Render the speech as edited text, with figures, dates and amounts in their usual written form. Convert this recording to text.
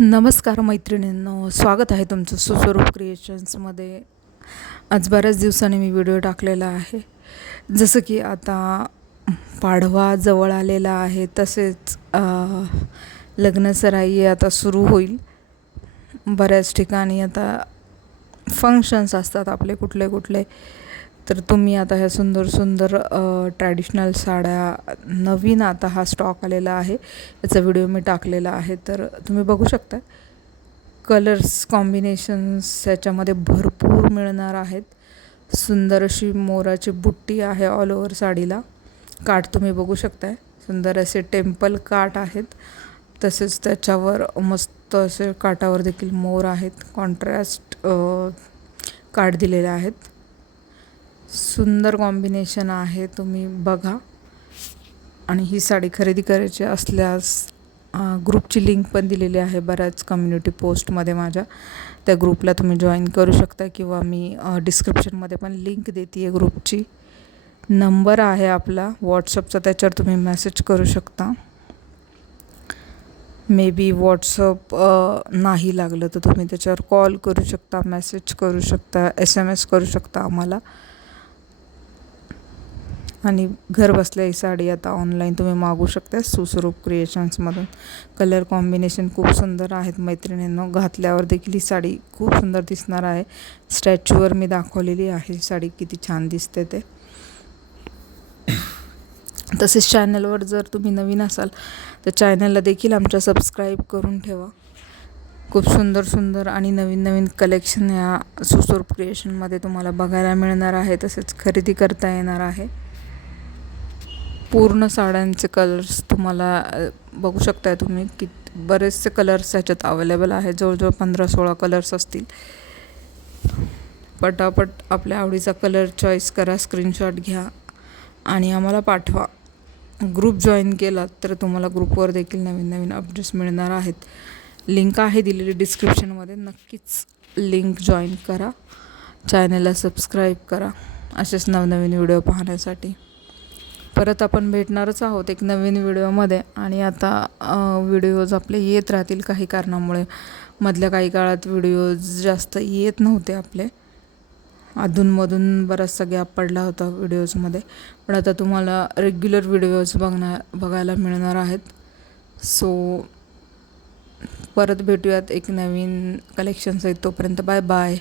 नमस्कार मैत्रिणींनो, स्वागत आहे तुमचं सुस्वरूप क्रिएशन्समध्ये. आज बऱ्याच दिवसांनी मी व्हिडिओ टाकलेला आहे. जसं की आता पाडवा जवळ आलेला आहे, तसेच लग्नसराई आता सुरू होईल. बऱ्याच ठिकाणी आता फंक्शन्स असतात आपले कुठले कुठले. तर तुम्ही आता ह्या सुंदर सुंदर ट्रॅडिशनल साड्या, नवीन आता हा स्टॉक आलेला आहे, याचा व्हिडिओ मी टाकलेला आहे. तर तुम्ही बघू शकता, कलर्स कॉम्बिनेशन्स याच्यामध्ये भरपूर मिळणार आहेत. सुंदर अशी मोराची बुट्टी आहे ऑल ओव्हर साडीला. काठ तुम्ही बघू शकताय, सुंदर असे टेम्पल काठ आहेत. तसेच त्याच्यावर मस्त असे काठावर देखील मोर आहेत. कॉन्ट्रास्ट काठ दिलेले आहेत. सुंदर कॉम्बिनेशन आहे, तुम्ही बघा. आणि ही साडी खरेदी करायची असल्यास ग्रुपची लिंक पण दिलेली आहे बऱ्याच कम्युनिटी पोस्टमध्ये माझ्या. त्या ग्रुपला तुम्ही जॉईन करू शकता, किंवा मी डिस्क्रिप्शनमध्ये पण लिंक देते आहे ग्रुपची. नंबर आहे आपला व्हॉट्सअपचा, त्याच्यावर तुम्ही मेसेज करू शकता. मे बी व्हॉट्सअप नाही लागलं तर तुम्ही त्याच्यावर कॉल करू शकता, मेसेज करू शकता, SMS करू शकता आम्हाला. आणि घर बसल्या ही साडी आता ऑनलाईन तुम्ही मागवू शकता सुस्वरूप क्रिएशन्समधून. कलर कॉम्बिनेशन खूप सुंदर आहेत मैत्रिणींनो. घातल्यावर देखील ही साडी खूप सुंदर दिसणार आहे. स्टॅच्यूवर मी दाखवलेली आहे साडी किती छान दिसते ते. तसेच चॅनलवर जर तुम्ही नवीन असाल तर चॅनलला देखील आमच्या सबस्क्राईब करून ठेवा. खूप सुंदर सुंदर आणि नवीन नवीन कलेक्शन या सुस्वरूप क्रिएशनमध्ये तुम्हाला बघायला मिळणार आहे, तसेच खरेदी करता येणार आहे. पूर्ण साड्यांचे कलर्स तुम्हाला बघू शकताय तुम्ही, की बरेचसे कलर्स ह्याच्यात अवेलेबल आहे. जवळजवळ 15-16 कलर्स असतील. पटापट आपल्या आवडीचा कलर चॉईस करा, स्क्रीनशॉट घ्या आणि आम्हाला पाठवा. ग्रुप जॉईन केलात तर तुम्हाला ग्रुपवर देखील नवीन नवीन अपडेट्स मिळणार आहेत. लिंक आहे दिलेली डिस्क्रिप्शनमध्ये, नक्कीच लिंक जॉईन करा. चॅनलला सबस्क्राईब करा असेच नवनवीन व्हिडिओ पाहण्यासाठी. परत आपण भेटणारच आहोत एक नवीन व्हिडिओमध्ये. आणि आता व्हिडिओज आपले येत राहतील. काही कारणामुळे मधल्या काही काळात व्हिडिओज जास्त येत नव्हते आपले, अधूनमधून बराचसा गॅप पडला होता व्हिडिओजमध्ये. पण आता तुम्हाला रेग्युलर व्हिडिओज बघायला मिळणार आहेत. सो परत भेटूयात एक नवीन कलेक्शन्स आहेत. तोपर्यंत बाय बाय.